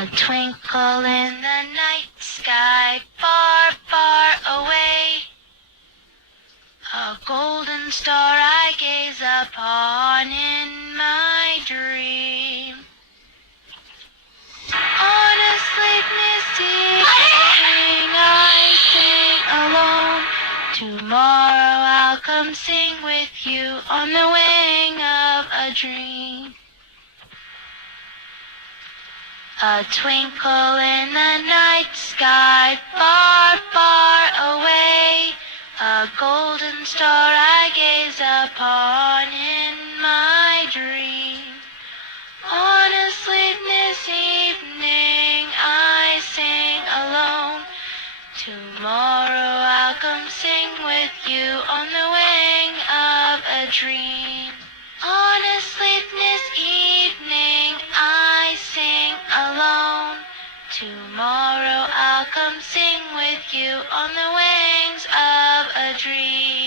A twinkle in the night sky, far, far away. A golden star I gaze upon in my dream. On a sleepless evening I sing alone. Tomorrow I'll come sing with you on the wing of a dream. A twinkle in the night sky, far, far away. A golden star I gaze upon in my dream. On a sleepless evening I sing alone. Tomorrow I'll come sing with you on the wing of a dream. On a sleepless evening I sing alone. Tomorrow I'll come sing with you on the wings of a dream.